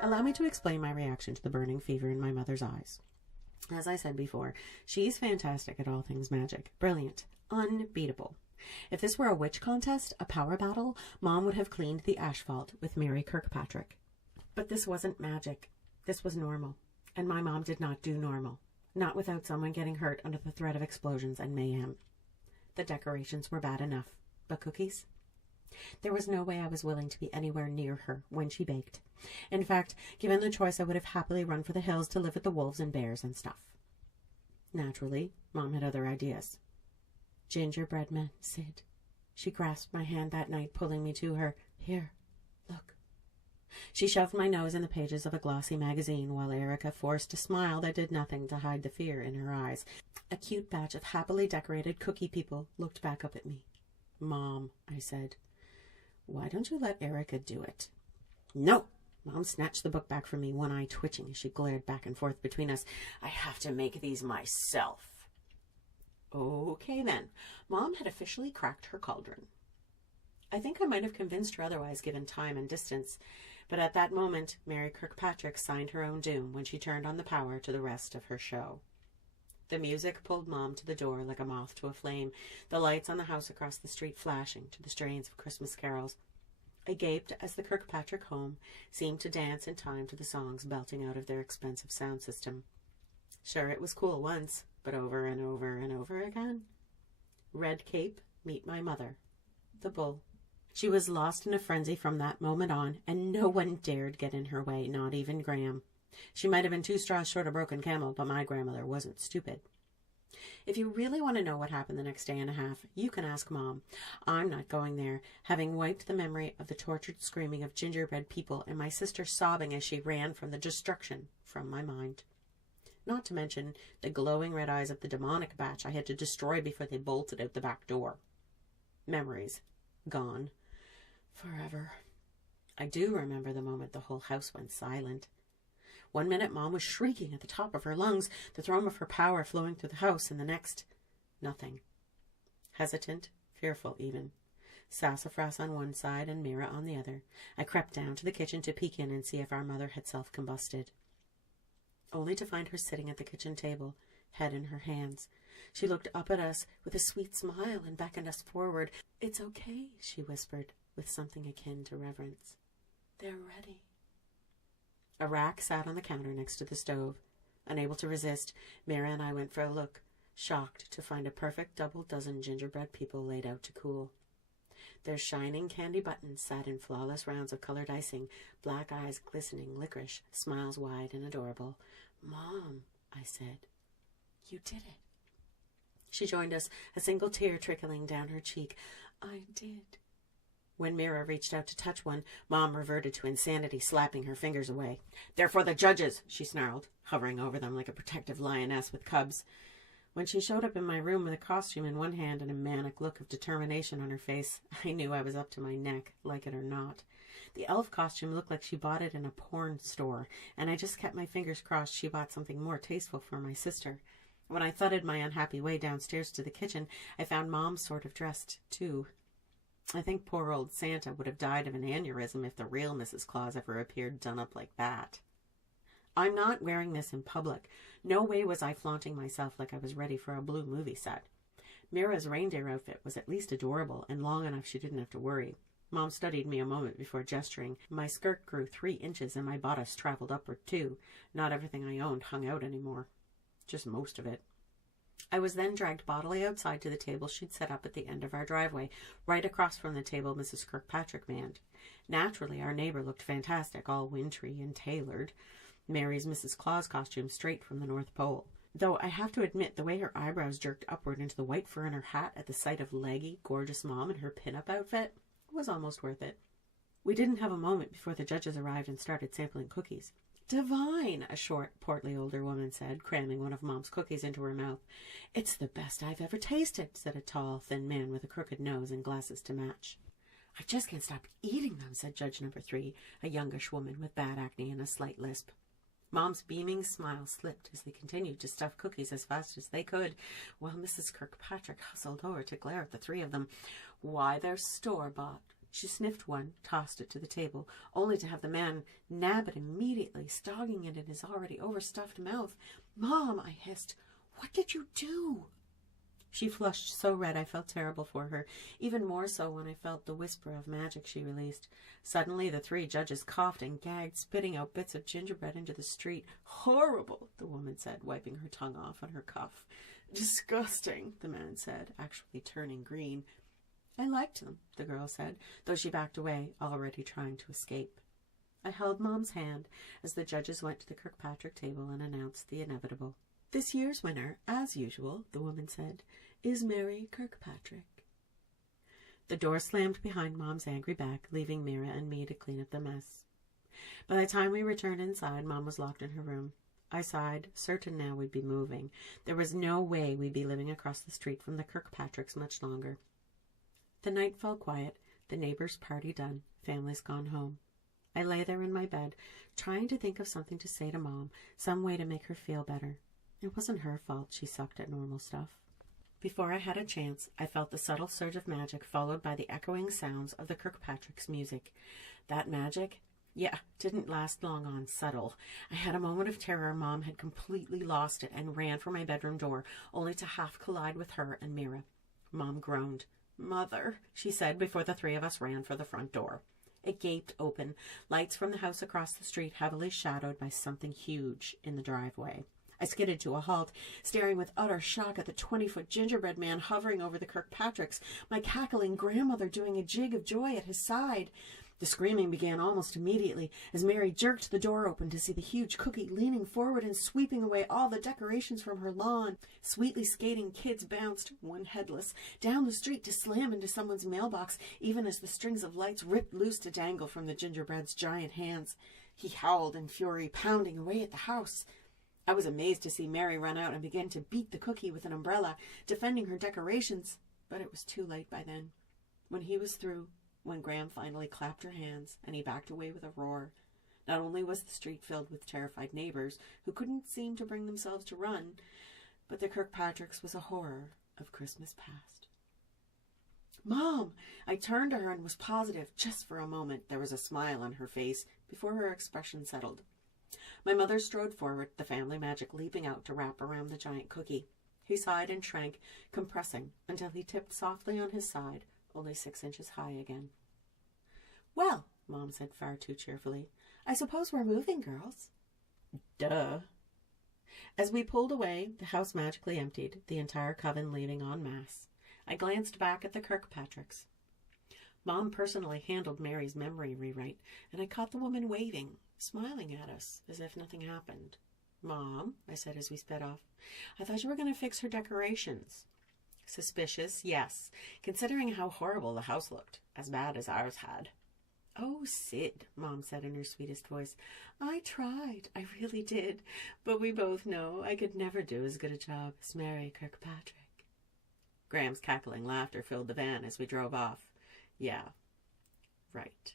Allow me to explain my reaction to the burning fever in my mother's eyes. As I said before, she's fantastic at all things magic. Brilliant. Unbeatable. If this were a witch contest, a power battle, Mom would have cleaned the asphalt with Mary Kirkpatrick. But this wasn't magic. This was normal. And my mom did not do normal. Not without someone getting hurt under the threat of explosions and mayhem. The decorations were bad enough. But cookies? There was no way I was willing to be anywhere near her when she baked. In fact, given the choice, I would have happily run for the hills to live with the wolves and bears and stuff. Naturally, Mom had other ideas. Gingerbread men, Sid. She grasped my hand that night, pulling me to her. Here, look. She shoved my nose in the pages of a glossy magazine while Erica forced a smile that did nothing to hide the fear in her eyes. A cute batch of happily decorated cookie people looked back up at me. Mom, I said, why don't you let Erica do it? No! Mom snatched the book back from me, one eye twitching as she glared back and forth between us. I have to make these myself. Okay, then. Mom had officially cracked her cauldron. I think I might have convinced her otherwise, given time and distance, but at that moment, Mary Kirkpatrick signed her own doom when she turned on the power to the rest of her show. The music pulled Mom to the door like a moth to a flame, the lights on the house across the street flashing to the strains of Christmas carols. I gaped as the Kirkpatrick home seemed to dance in time to the songs belting out of their expensive sound system. Sure, it was cool once, but over and over and over again. Red cape, meet my mother. The bull. She was lost in a frenzy from that moment on, and no one dared get in her way, not even Graham. She might have been 2 straws short of broken camel, but my grandmother wasn't stupid. If you really want to know what happened the next day and a half, you can ask Mom. I'm not going there, having wiped the memory of the tortured screaming of gingerbread people and my sister sobbing as she ran from the destruction from my mind. Not to mention the glowing red eyes of the demonic batch I had to destroy before they bolted out the back door. Memories. Gone. Forever. I do remember the moment the whole house went silent. 1 minute Mom was shrieking at the top of her lungs, the thrum of her power flowing through the house, and the next, nothing. Hesitant, fearful even. Sassafras on one side and Mira on the other. I crept down to the kitchen to peek in and see if our mother had self-combusted. Only to find her sitting at the kitchen table, head in her hands. She looked up at us with a sweet smile and beckoned us forward. It's okay, she whispered, with something akin to reverence. They're ready. A rack sat on the counter next to the stove. Unable to resist, Mira and I went for a look, shocked to find a perfect double dozen gingerbread people laid out to cool. Their shining candy buttons sat in flawless rounds of colored icing, black eyes glistening licorice, smiles wide and adorable. Mom, I said, you did it. She joined us, a single tear trickling down her cheek. I did. When Mira reached out to touch one, Mom reverted to insanity, slapping her fingers away. They're for the judges, she snarled, hovering over them like a protective lioness with cubs. When she showed up in my room with a costume in one hand and a manic look of determination on her face, I knew I was up to my neck, like it or not. The elf costume looked like she bought it in a porn store, and I just kept my fingers crossed she bought something more tasteful for my sister. When I thudded my unhappy way downstairs to the kitchen, I found Mom sort of dressed, too. I think poor old Santa would have died of an aneurysm if the real Mrs. Claus ever appeared done up like that. I'm not wearing this in public. No way was I flaunting myself like I was ready for a blue movie set. Mira's reindeer outfit was at least adorable and long enough she didn't have to worry. Mom studied me a moment before gesturing. My skirt grew 3 inches and my bodice traveled upward too. Not everything I owned hung out anymore. Just most of it. I was then dragged bodily outside to the table she'd set up at the end of our driveway, right across from the table Mrs. Kirkpatrick manned. Naturally, our neighbor looked fantastic, all wintry and tailored. Mary's Mrs. Claus costume straight from the North Pole. Though I have to admit, the way her eyebrows jerked upward into the white fur in her hat at the sight of leggy, gorgeous Mom in her pin-up outfit was almost worth it. We didn't have a moment before the judges arrived and started sampling cookies. Divine, a short, portly older woman said, cramming one of Mom's cookies into her mouth. It's the best I've ever tasted, said a tall, thin man with a crooked nose and glasses to match. I just can't stop eating them, said Judge number 3, a youngish woman with bad acne and a slight lisp. Mom's beaming smile slipped as they continued to stuff cookies as fast as they could, while Mrs. Kirkpatrick hustled over to glare at the 3 of them. Why, they're store-bought, She sniffed one, tossed it to the table, only to have the man nab it immediately, stogging it in his already overstuffed mouth. "Mom," I hissed, "what did you do?" She flushed so red I felt terrible for her, even more so when I felt the whisper of magic she released. Suddenly the three judges coughed and gagged, spitting out bits of gingerbread into the street. "Horrible," the woman said, wiping her tongue off on her cuff. "Disgusting," the man said, actually turning green. "I liked them," the girl said, though she backed away, already trying to escape. I held Mom's hand as the judges went to the Kirkpatrick table and announced the inevitable. "This year's winner, as usual," the woman said, "is Mary Kirkpatrick." The door slammed behind Mom's angry back, leaving Mira and me to clean up the mess. By the time we returned inside, Mom was locked in her room. I sighed, certain now we'd be moving. There was no way we'd be living across the street from the Kirkpatricks much longer. The night fell quiet, the neighbors' party done, families gone home. I lay there in my bed, trying to think of something to say to Mom, some way to make her feel better. It wasn't her fault she sucked at normal stuff. Before I had a chance, I felt the subtle surge of magic followed by the echoing sounds of the Kirkpatrick's music. That magic, didn't last long on subtle. I had a moment of terror. Mom had completely lost it and ran for my bedroom door, only to half collide with her and Mira. Mom groaned. "Mother," she said before the three of us ran for the front door. It gaped open, lights from the house across the street heavily shadowed by something huge in the driveway. I skidded to a halt, staring with utter shock at the 20-foot gingerbread man hovering over the Kirkpatricks, my cackling grandmother doing a jig of joy at his side. The screaming began almost immediately as Mary jerked the door open to see the huge cookie leaning forward and sweeping away all the decorations from her lawn. Sweetly skating kids bounced, one headless, down the street to slam into someone's mailbox, even as the strings of lights ripped loose to dangle from the gingerbread's giant hands. He howled in fury, pounding away at the house. I was amazed to see Mary run out and begin to beat the cookie with an umbrella, defending her decorations, but it was too late by then. When he was through, when Graham finally clapped her hands and he backed away with a roar, not only was the street filled with terrified neighbors who couldn't seem to bring themselves to run, but the Kirkpatricks was a horror of Christmas past. "Mom!" I turned to her and was positive, just for a moment, there was a smile on her face before her expression settled. My mother strode forward, the family magic leaping out to wrap around the giant cookie. He sighed and shrank, compressing until he tipped softly on his side, only 6 inches high again. "Well," Mom said far too cheerfully, "I suppose we're moving, girls." "Duh." As we pulled away, the house magically emptied, the entire coven leaving en masse. I glanced back at the Kirkpatricks. Mom personally handled Mary's memory rewrite, and I caught the woman waving, smiling at us as if nothing happened. "Mom," I said as we sped off, "I thought you were going to fix her decorations." Suspicious, yes, considering how horrible the house looked, as bad as ours had. "Oh, Sid," Mom said in her sweetest voice, "I tried, I really did, but we both know I could never do as good a job as Mary Kirkpatrick." Graham's cackling laughter filled the van as we drove off. Yeah, right.